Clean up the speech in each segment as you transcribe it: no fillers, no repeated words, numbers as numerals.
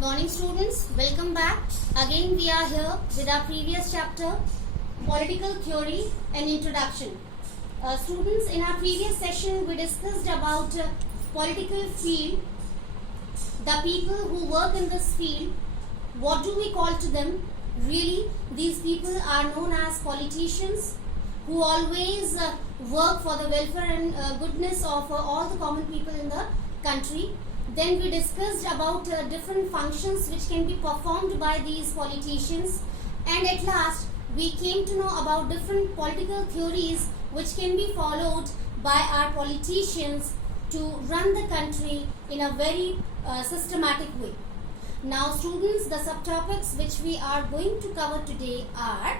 Good morning students, welcome back. Again we are here with our previous chapter, Political Theory and Introduction. Students, in our previous session we discussed about political field, the people who work in this field, what do we call to them? Really, these people are known as politicians who always work for the welfare and goodness of all the common people in the country. Then we discussed about different functions which can be performed by these politicians, and at last we came to know about different political theories which can be followed by our politicians to run the country in a very systematic way. Now students, the subtopics which we are going to cover today are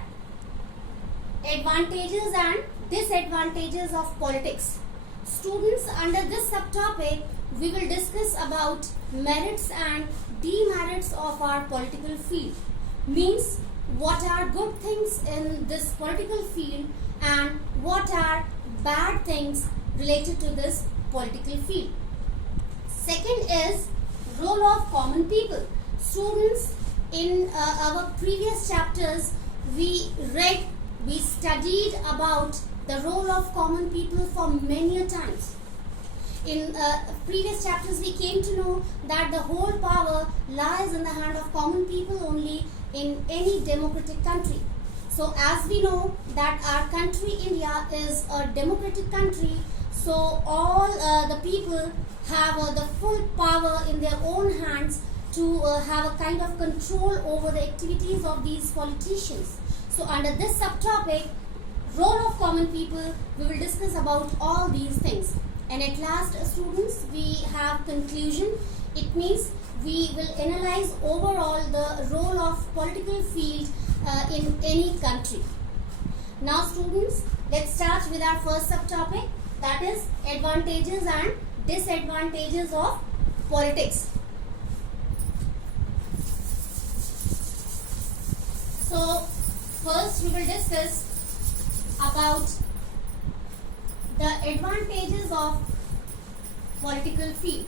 advantages and disadvantages of politics. Students, under this subtopic we will discuss about merits and demerits of our political field. Means what are good things in this political field and what are bad things related to this political field. Second is role of common people. Students, in our previous chapters we studied about the role of common people for many times. In previous chapters we came to know that the whole power lies in the hand of common people only in any democratic country. So as we know that our country India is a democratic country, so all the people have the full power in their own hands to have a kind of control over the activities of these politicians. So under this subtopic, role of common people, we will discuss about all these things. And at last students, we have conclusion. It means we will analyze overall the role of political field in any country. Now students, let's start with our first subtopic, that is advantages and disadvantages of politics. So first we will discuss about the advantages of political field.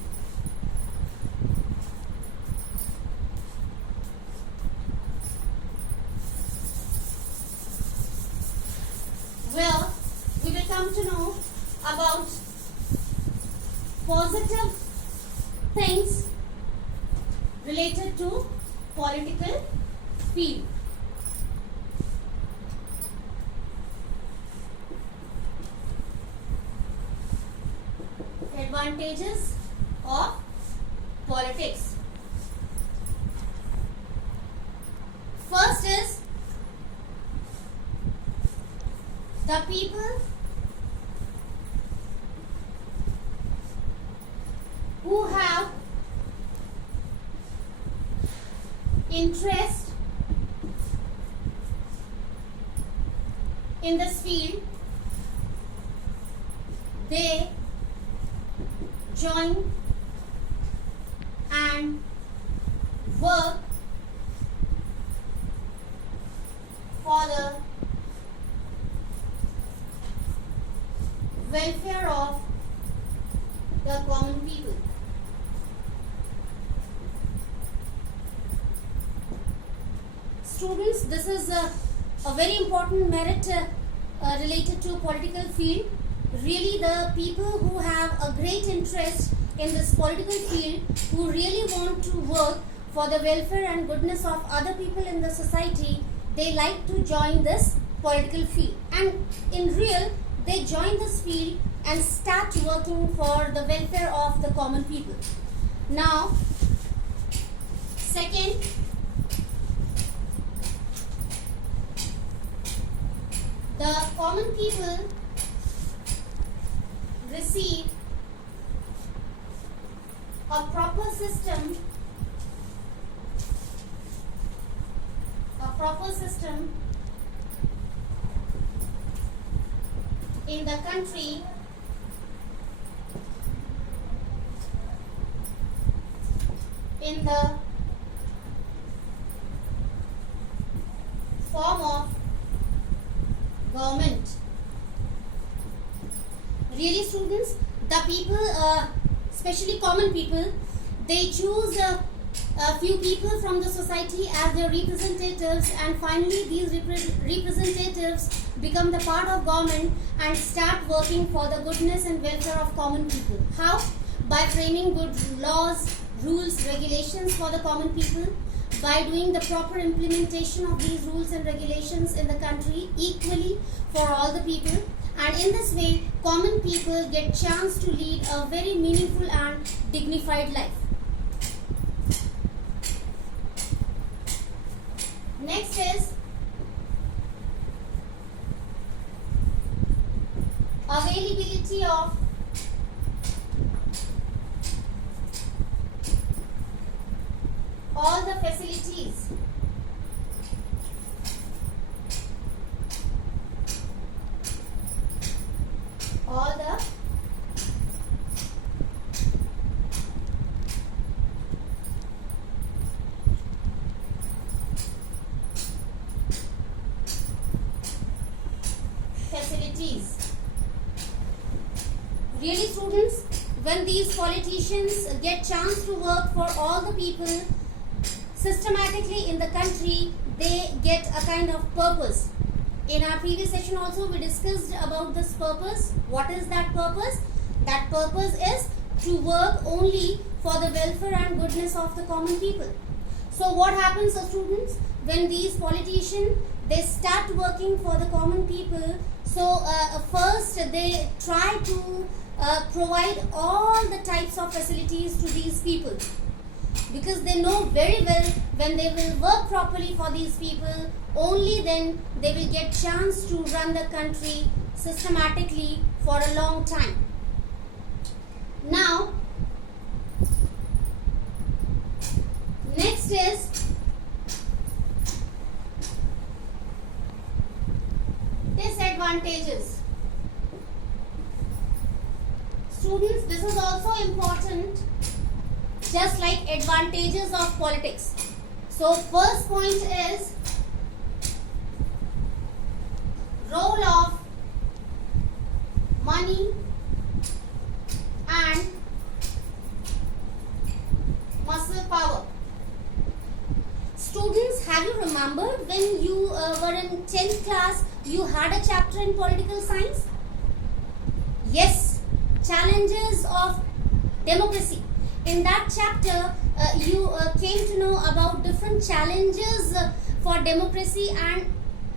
Where we will come to know about positive things related to political field. Advantages of politics. First is the people who have interest in this field, they join and work for the welfare of the common people. Students, this is a very important merit related to political field. Really, the people who have a great interest in this political field, who really want to work for the welfare and goodness of other people in the society, they like to join this political field, and in real they join this field and start working for the welfare of the common people. Now second, the common people receive a proper system in the country in the form of government. Really students, the people, especially common people, they choose a few people from the society as their representatives, and finally these representatives become the part of government and start working for the goodness and welfare of common people. How? By framing good laws, rules, regulations for the common people, by doing the proper implementation of these rules and regulations in the country equally for all the people, and in this way common people get chance to lead a very meaningful and dignified life. Next is availability of all the facilities all the facilities. Really students, when these politicians get chance to work for all the people systematically in the country, they get a kind of purpose. In our previous session also we discussed about this purpose. What is that purpose? That purpose is to work only for the welfare and goodness of the common people. So what happens, students, when these politicians they start working for the common people? So first they try to provide all the types of facilities to these people, because they know very well when they will work properly for these people, only then they will get chance to run the country systematically for a long time. Now next is disadvantages. Students, this is also important, just like advantages of politics. So first point is role of money and muscle power. Students, have you remembered when you were in 10th class, you had a chapter in political science? Yes, challenges of democracy. In that chapter, you came to know about different challenges for democracy, and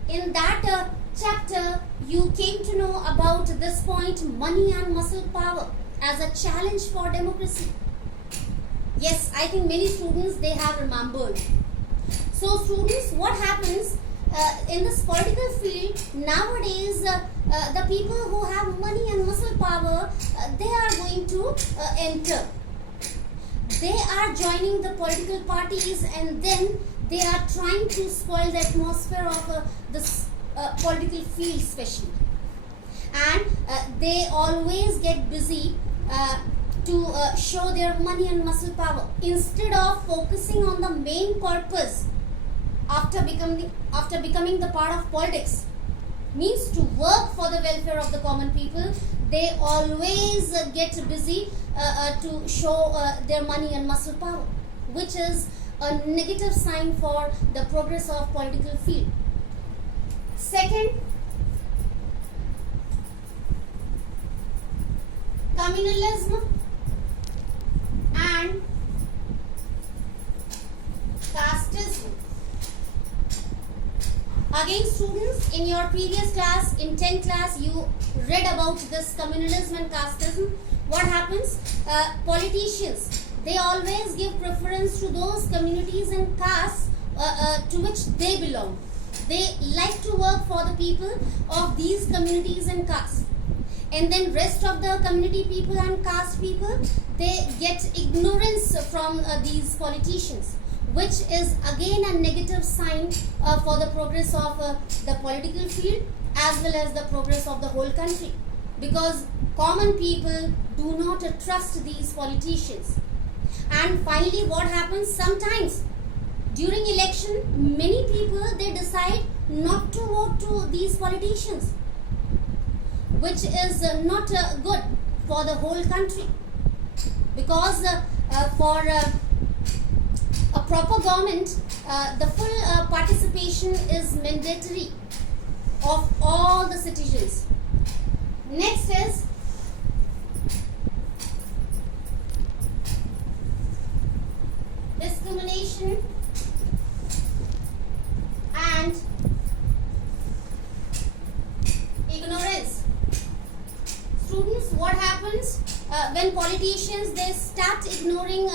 in that chapter, you came to know about this point, money and muscle power, as a challenge for democracy. Yes, I think many students, they have remembered. So students, what happens in this political field nowadays, the people who have money and muscle power, they are going to enter. They are joining the political parties, and then they are trying to spoil the atmosphere of this political field especially. And they always get busy to show their money and muscle power, instead of focusing on the main purpose after becoming the part of politics, means to work for the welfare of the common people. They always get busy to show their money and muscle power, which is a negative sign for the progress of political field. Second, communalism and casteism. Again students, in your previous class, in 10th class, you read about this communalism and casteism. What happens? Politicians, they always give preference to those communities and castes to which they belong. They like to work for the people of these communities and castes. And then rest of the community people and caste people, they get ignorance from these politicians, which is again a negative sign for the progress of the political field as well as the progress of the whole country, because common people do not trust these politicians. And finally, what happens? Sometimes during election, many people, they decide not to vote to these politicians, which is not good for the whole country, because for proper government, the full participation is mandatory of all the citizens. Next is discrimination and ignorance. Students, what happens when politicians they start ignoring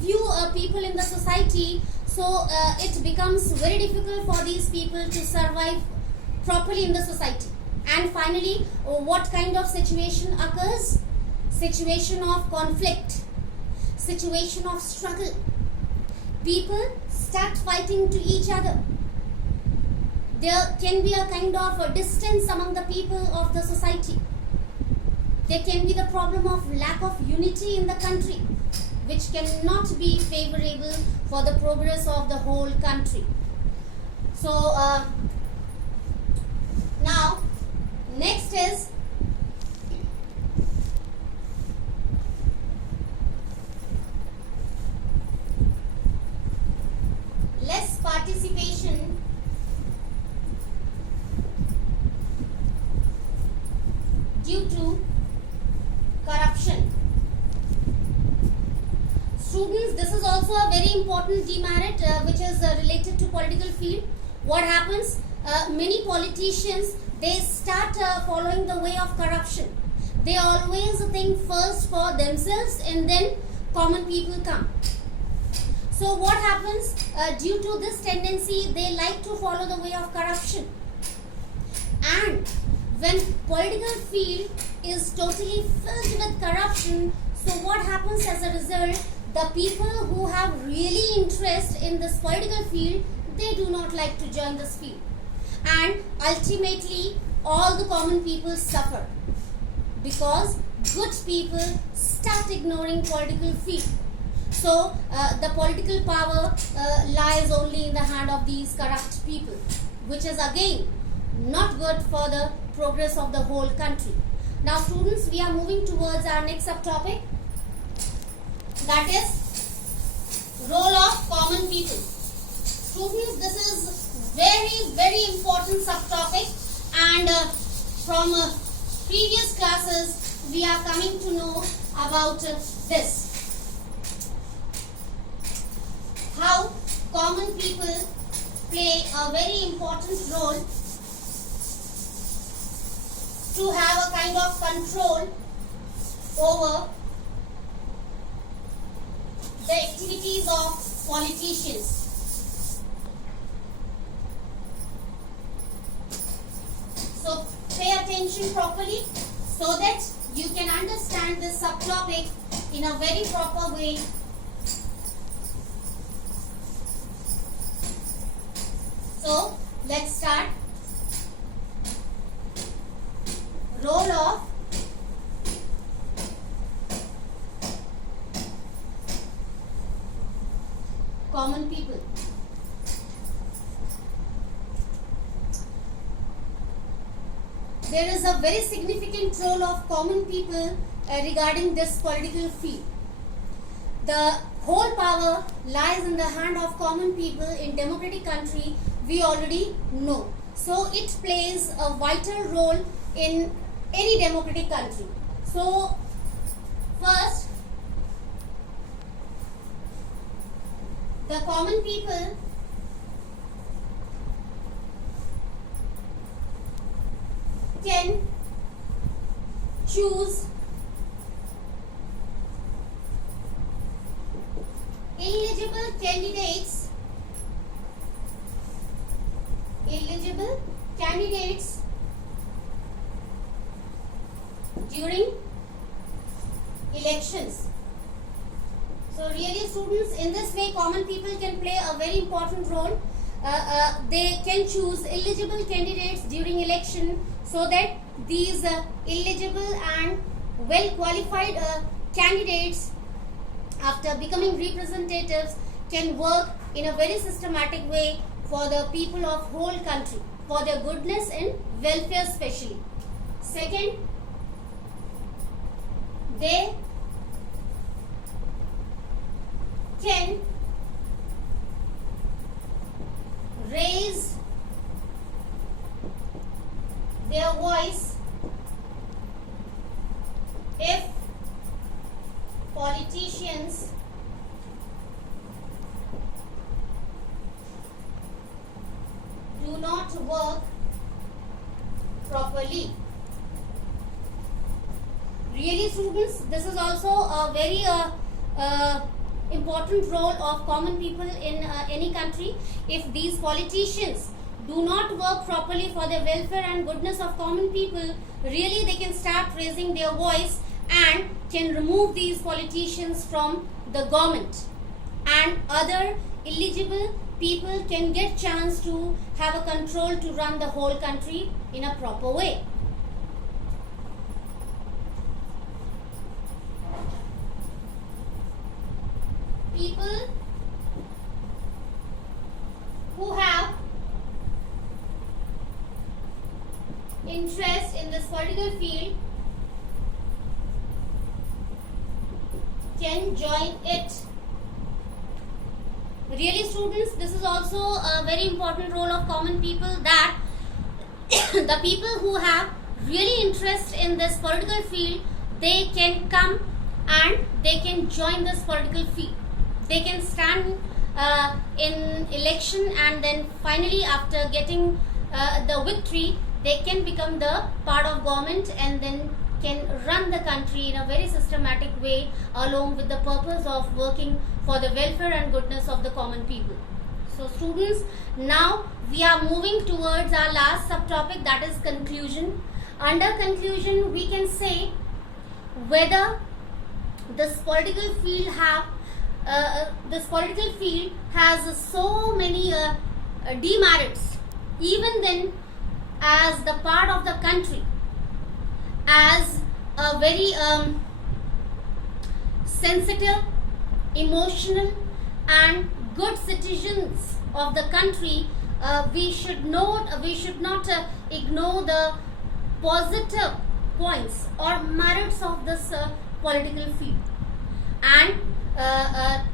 few people in the society, so it becomes very difficult for these people to survive properly in the society. And finally, what kind of situation occurs? Situation of conflict, situation of struggle. People start fighting to each other. There can be a kind of a distance among the people of the society. There can be the problem of lack of unity in the country, which cannot be favorable for the progress of the whole country. So now next is less participation due to corruption. Students, this is also a very important demerit which is related to political field. What happens? Many politicians they start following the way of corruption. They always think first for themselves and then common people come. So what happens? Due to this tendency, they like to follow the way of corruption. And when political field is totally filled with corruption, so what happens as a result? The people who have really interest in this political field, they do not like to join this field. And ultimately, all the common people suffer because good people start ignoring political field. So the political power lies only in the hand of these corrupt people, which is again not good for the progress of the whole country. Now students, we are moving towards our next subtopic, that is role of common people. Students, this is very important subtopic, and from previous classes we are coming to know about this, how common people play a very important role to have a kind of control over the activities of politicians. So pay attention properly so that you can understand this subtopic in a very proper way. So let's start. Role of common people. There is a very significant role of common people regarding this political field. The whole power lies in the hand of common people in democratic country, we already know. So it plays a vital role in any democratic country. So first, the common people can choose eligible candidates during elections. So really students, in this way common people can play a very important role. They can choose eligible candidates during election so that these eligible and well qualified candidates, after becoming representatives, can work in a very systematic way for the people of whole country, for their goodness and welfare especially. Second, they can raise their voice if politicians do not work properly. Really, students, this is also a very important role of common people in any country. If these politicians do not work properly for the welfare and goodness of common people, really they can start raising their voice and can remove these politicians from the government, and other eligible people can get chance to have a control to run the whole country in a proper way. People who have interest in this political field can join it. Really, students, this is also a very important role of common people, that the people who have really interest in this political field, they can come and they can join this political field. They can stand in election, and then finally after getting the victory, they can become the part of government and then can run the country in a very systematic way, along with the purpose of working for the welfare and goodness of the common people. So students, now we are moving towards our last subtopic, that is conclusion. Under conclusion, we can say whether this political field has so many demerits, even then as the part of the country, as a very sensitive, emotional and good citizens of the country, we should not ignore the positive points or merits of this political field. And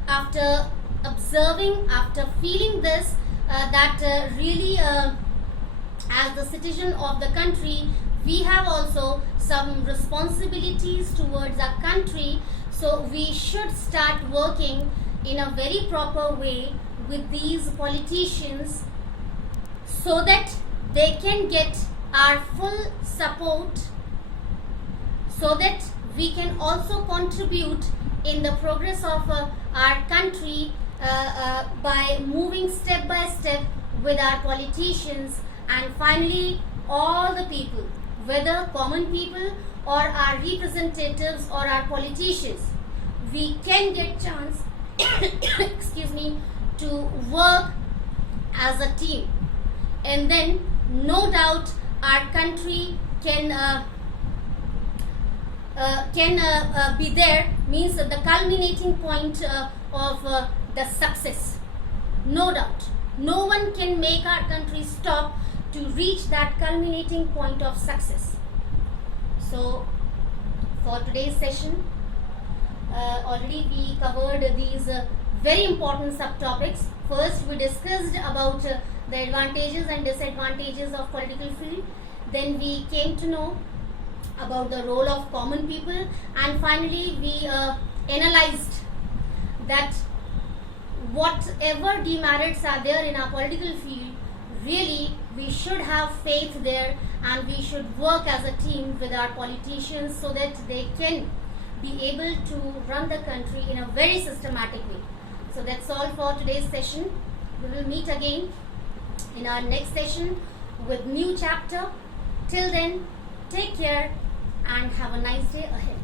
after observing, after feeling this, that really as the citizen of the country, we have also some responsibilities towards our country. So we should start working in a very proper way with these politicians, so that they can get our full support, so that we can also contribute in the progress of our country by moving step by step with our politicians. And finally, all the people, whether common people or our representatives or our politicians, we can get chance excuse me, to work as a team, and then no doubt our country can be there, means the culminating point of the success. No doubt, no one can make our country stop to reach that culminating point of success. So for today's session, already we covered these very important subtopics. First, we discussed about the advantages and disadvantages of political field. Then we came to know about the role of common people, and finally we analyzed that whatever demerits are there in our political field, really we should have faith there, and we should work as a team with our politicians so that they can be able to run the country in a very systematic way. So that's all for today's session. We will meet again in our next session with new chapter. Till then, take care and have a nice day ahead.